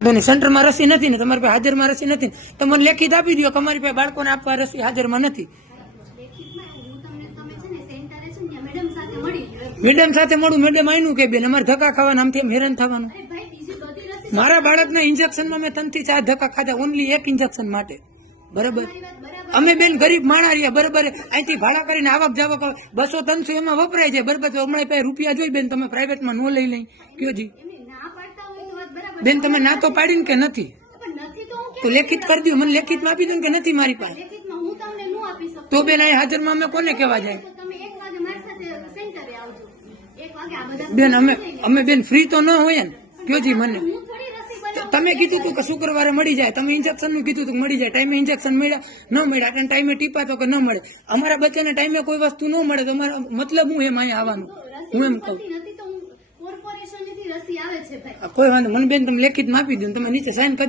સેન્ટરમાં રસી નથી ને તમારી પાસે હાજરમાં રસી નથી, તમે લેખિત આપી દો કે અમારી પાસે બાળકોને આપવા રસી હાજરમાં નથી. મેડમ સાથે મળું, મેડમ આયનું કે બેન અમારે ધક્કા ખાવાના, આમથી એમ હેરાન થવાનું. મારા બાળકના ઇન્જેક્શનમાં મેં 3 થી 4 ધક્કા ખાધા, ઓનલી એક ઇન્જેક્શન માટે. બરાબર, અમે બેન ગરીબ માણા રહ્યા. બરાબર, અહીંથી ભાડા કરીને આવક જાવક 200-300 એમાં વપરાય છે. બરાબર, તો હમણાં પાસે રૂપિયા જોઈ બેન, તમે પ્રાઇવેટમાં ન લઈ લઈ કયો જી બેન. તમે ના તો પાડીને કે નથી તો લેખિત કરી દો, મને લેખિતમાં આપી દો કે નથી મારી પાસે. તો બેન અહીં હાજરમાં અમે કોને કહેવા જાય બેન? અમે બેન ફ્રી તો ન હોય ને કયો જી મને. તમે કીધું હતું કે શુક્રવારે મળી જાય, તમે ઇન્જેક્શન નું કીધું હતું મળી જાય. ટાઈમે ઇન્જેક્શન મળ્યા ન મળ્યા, અને ટાઈમે ટીપા તો કે ન મળે. અમારા બચ્ચાને ટાઈમે કોઈ વસ્તુ ન મળે તો અમારા મતલબ હું એમ અહીંયા આવવાનું, હું એમ કહું. કોઈ વાંધો મને બેન, તમે લેખિતમાં આપી દો, તમે નીચે સાઈન કરી